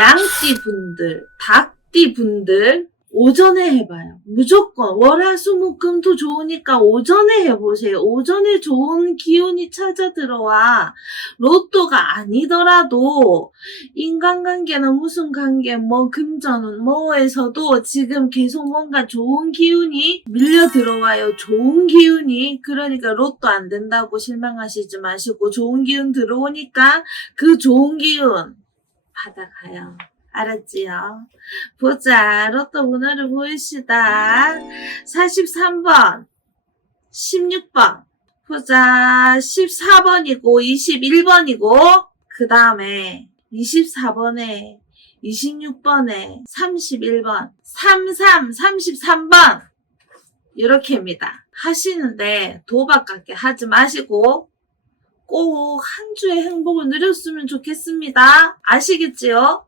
양띠 분들, 닭띠 분들 오전에 해봐요. 무조건 월화수목금도 좋으니까 오전에 해보세요. 오전에 좋은 기운이 찾아 들어와. 로또가 아니더라도 인간관계는 무슨 관계, 뭐 금전은 뭐에서도 지금 계속 뭔가 좋은 기운이 밀려 들어와요. 좋은 기운이. 그러니까 로또 안 된다고 실망하시지 마시고 좋은 기운 들어오니까 그 좋은 기운 받아가요. 알았지요? 보자. 로또 번호를 보이시다. 43번, 16번. 보자. 14번이고, 21번이고, 그 다음에 24번에, 26번에, 31번, 33, 33번. 이렇게입니다. 하시는데 도박 같게 하지 마시고, 꼭 한 주의 행복을 누렸으면 좋겠습니다. 아시겠지요?